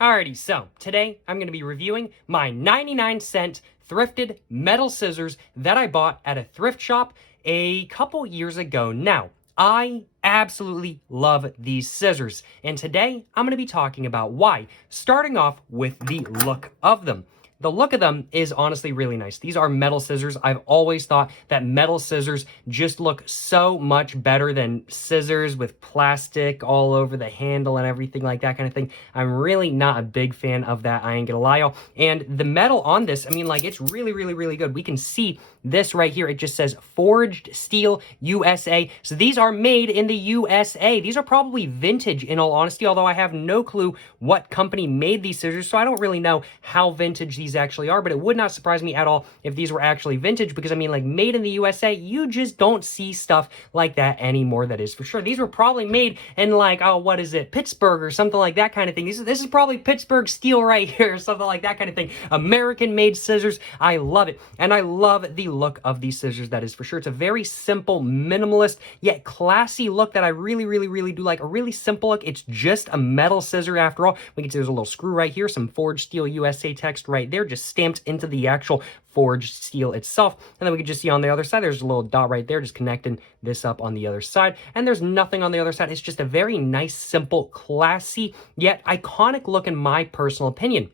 Alrighty, so today I'm going to be reviewing my 99-cent thrifted metal scissors that I bought at a thrift shop a couple years ago now. I absolutely love these scissors, and today I'm going to be talking about why, starting off with the look of them. The look of them is honestly really nice. These are metal scissors. I've always thought that metal scissors just look so much better than scissors with plastic all over the handle and everything like that kind of thing. I'm really not a big fan of that, I ain't gonna lie y'all. And the metal on this, I mean, like, it's really, really, really good. We can see this right here. It just says Forged Steel USA. So these are made in the USA. These are probably vintage in all honesty, although I have no clue what company made these scissors, so I don't really know how vintage these actually are, but it would not surprise me at all if these were actually vintage, because I mean, like, made in the USA, you just don't see stuff like that anymore, that is for sure. These were probably made in, like, oh, what is it, Pittsburgh or something like that kind of thing. This is probably Pittsburgh steel right here, or something like that kind of thing. American-made scissors. I love it, and I love the look of these scissors, that is for sure. It's a very simple, minimalist, yet classy look that I really, really, really do like. A really simple look. It's just a metal scissor after all. We can see there's a little screw right here, some Forged Steel USA text right there, just stamped into the actual forged steel itself. And then we can just see on the other side, there's a little dot right there, just connecting this up on the other side. And there's nothing on the other side. It's just a very nice, simple, classy, yet iconic look in my personal opinion.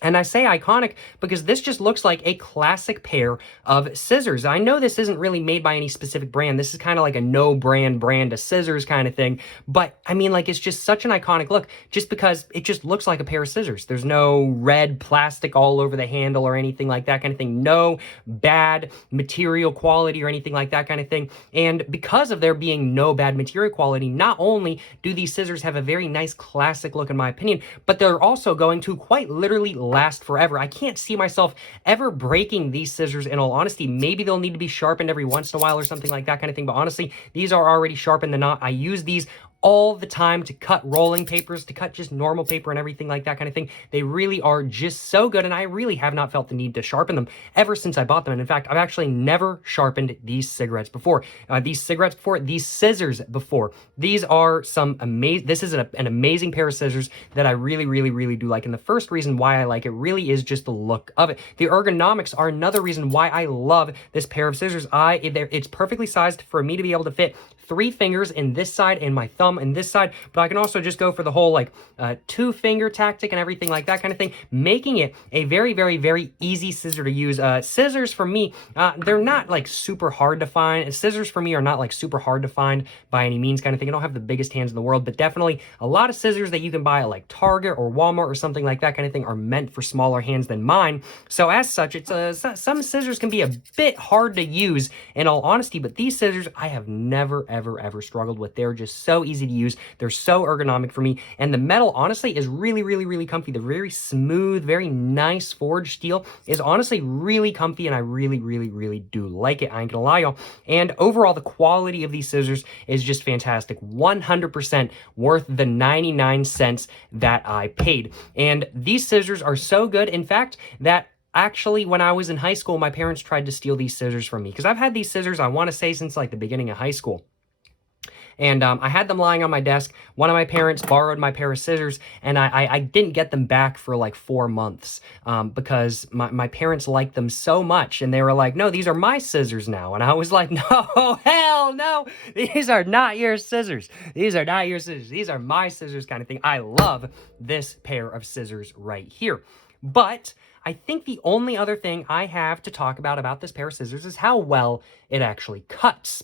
And I say iconic because this just looks like a classic pair of scissors. I know this isn't really made by any specific brand. This is kind of like a no-brand brand of scissors kind of thing. But, I mean, like, it's just such an iconic look just because it just looks like a pair of scissors. There's no red plastic all over the handle or anything like that kind of thing. No bad material quality or anything like that kind of thing. And because of there being no bad material quality, not only do these scissors have a very nice classic look in my opinion, but they're also going to quite literally last forever. I can't see myself ever breaking these scissors in all honesty. Maybe they'll need to be sharpened every once in a while or something like that kind of thing, but honestly, these are already sharp in the knot. I use these all the time to cut rolling papers, to cut just normal paper and everything like that kind of thing. They really are just so good, and I really have not felt the need to sharpen them ever since I bought them. And in fact, I've actually never sharpened these scissors before. These scissors before. These are some amazing, this is an amazing pair of scissors that I really, really, really do like. And the first reason why I like it really is just the look of it. The ergonomics are another reason why I love this pair of scissors. It's perfectly sized for me to be able to fit 3 fingers in this side and my thumb in this side, but I can also just go for the whole, like, 2-finger tactic and everything like that kind of thing, making it a very, very, very easy scissor to use. Scissors for me, they're not, like, super hard to find. Scissors for me are not, like, super hard to find by any means kind of thing. I don't have the biggest hands in the world, but definitely a lot of scissors that you can buy at, like, Target or Walmart or something like that kind of thing are meant for smaller hands than mine. So as such, it's some scissors can be a bit hard to use in all honesty, but these scissors I have never, ever struggled with. They're just so easy to use. They're so ergonomic for me, and the metal honestly is really, really, really comfy. The very smooth, very nice forged steel is honestly really comfy, and I really, really, really do like it. I ain't gonna lie, y'all. And overall, the quality of these scissors is just fantastic. 100% worth the 99 cents that I paid. And these scissors are so good, in fact, that actually, when I was in high school, my parents tried to steal these scissors from me, because I've had these scissors, I want to say, since like the beginning of high school. And I had them lying on my desk. One of my parents borrowed my pair of scissors, and I didn't get them back for like 4 months because my parents liked them so much, and they were like, no, these are my scissors now. And I was like, no, hell no, these are not your scissors. These are not your scissors. These are my scissors kind of thing. I love this pair of scissors right here. But I think the only other thing I have to talk about this pair of scissors is how well it actually cuts.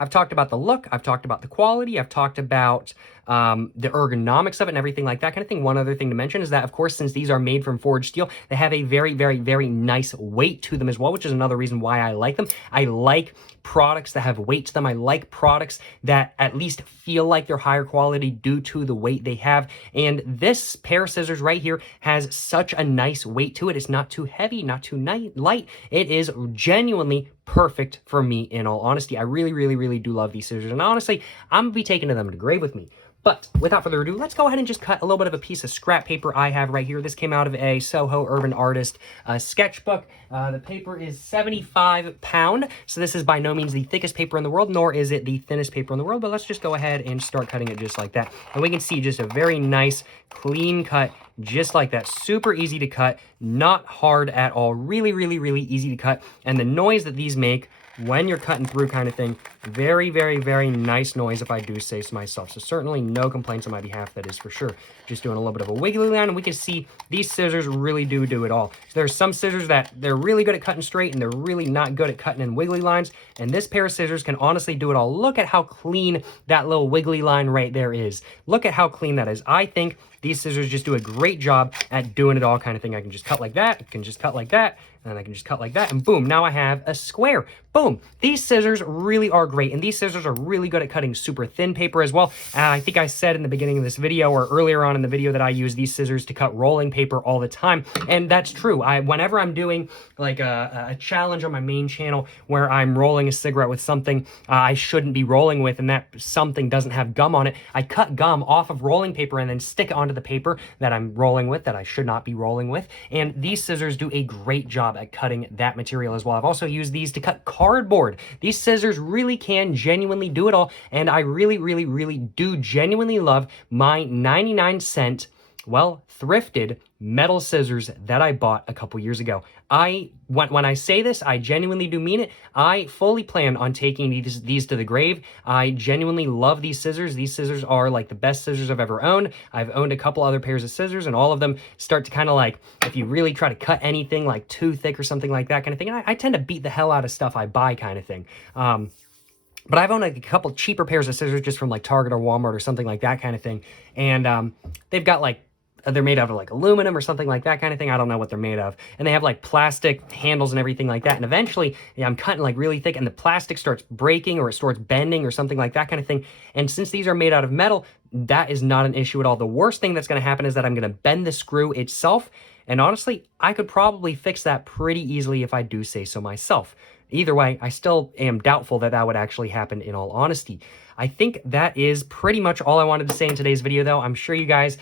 I've talked about the look, I've talked about the quality, I've talked about the ergonomics of it and everything like that kind of thing. One other thing to mention is that, of course, since these are made from forged steel, they have a very, very, very nice weight to them as well, which is another reason why I like them. I like products that have weight to them. I like products that at least feel like they're higher quality due to the weight they have. And this pair of scissors right here has such a nice weight to it. It's not too heavy, not too light. It is genuinely perfect for me, in all honesty. I really, really, really do love these scissors. And honestly, I'm going to be taking them to the grave with me. But without further ado, let's go ahead and just cut a little bit of a piece of scrap paper I have right here. This came out of a Soho Urban Artist sketchbook. The paper is 75 pound, so this is by no means the thickest paper in the world, nor is it the thinnest paper in the world, but let's just go ahead and start cutting it just like that. And we can see just a very nice, clean cut, just like that. Super easy to cut, not hard at all. Really, really, really easy to cut. And the noise that these make when you're cutting through kind of thing, very, very, very nice noise if I do say so myself. So certainly no complaints on my behalf, that is for sure. Just doing a little bit of a wiggly line, and we can see these scissors really do it all. So there's some scissors that they're really good at cutting straight, and they're really not good at cutting in wiggly lines. And this pair of scissors can honestly do it all. Look at how clean that little wiggly line right there is. Look at how clean that is. I think these scissors just do a great job at doing it all kind of thing. I can just cut like that, I can just cut like that, and I can just cut like that, and boom, now I have a square. Boom. These scissors really are great, and these scissors are really good at cutting super thin paper as well. I think I said in the beginning of this video, or earlier on in the video, that I use these scissors to cut rolling paper all the time, and that's true. Whenever I'm doing like a challenge on my main channel where I'm rolling a cigarette with something I shouldn't be rolling with, and that something doesn't have gum on it, I cut gum off of rolling paper and then stick it onto the paper that I'm rolling with, that I should not be rolling with, and these scissors do a great job at cutting that material as well. I've also used these to cut cardboard. These scissors really can genuinely do it all, and I really, really, really do genuinely love my 99-cent, well, thrifted metal scissors that I bought a couple years ago. When I say this, I genuinely do mean it. I fully plan on taking these to the grave. I genuinely love these scissors. These scissors are like the best scissors I've ever owned. I've owned a couple other pairs of scissors, and all of them start to kind of like, if you really try to cut anything like too thick or something like that kind of thing, and I tend to beat the hell out of stuff I buy kind of thing. But I've owned like a couple cheaper pairs of scissors just from like Target or Walmart or something like that kind of thing. And they've got like, they're made out of like aluminum or something like that kind of thing. I don't know what they're made of. And they have like plastic handles and everything like that. And eventually, I'm cutting like really thick, and the plastic starts breaking or it starts bending or something like that kind of thing. And since these are made out of metal, that is not an issue at all. The worst thing that's going to happen is that I'm going to bend the screw itself. And honestly, I could probably fix that pretty easily if I do say so myself. Either way, I still am doubtful that that would actually happen, in all honesty. I think that is pretty much all I wanted to say in today's video, though. I'm sure you guys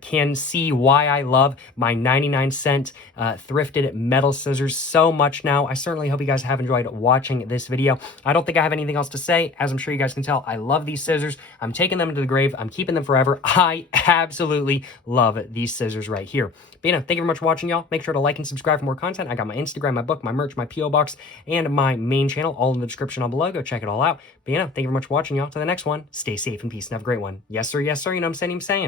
can see why I love my 99-cent thrifted metal scissors so much now. I certainly hope you guys have enjoyed watching this video. I don't think I have anything else to say. As I'm sure you guys can tell, I love these scissors. I'm taking them to the grave. I'm keeping them forever. I absolutely love these scissors right here. But, thank you very much for watching, y'all. Make sure to like and subscribe for more content. I got my Instagram, my book, my merch, my P.O. box, and my main channel all in the description on below. Go check it all out. But, thank you very much for watching, y'all. To the next one, stay safe and peace and have a great one. Yes, sir. Yes, sir. You know what I'm saying?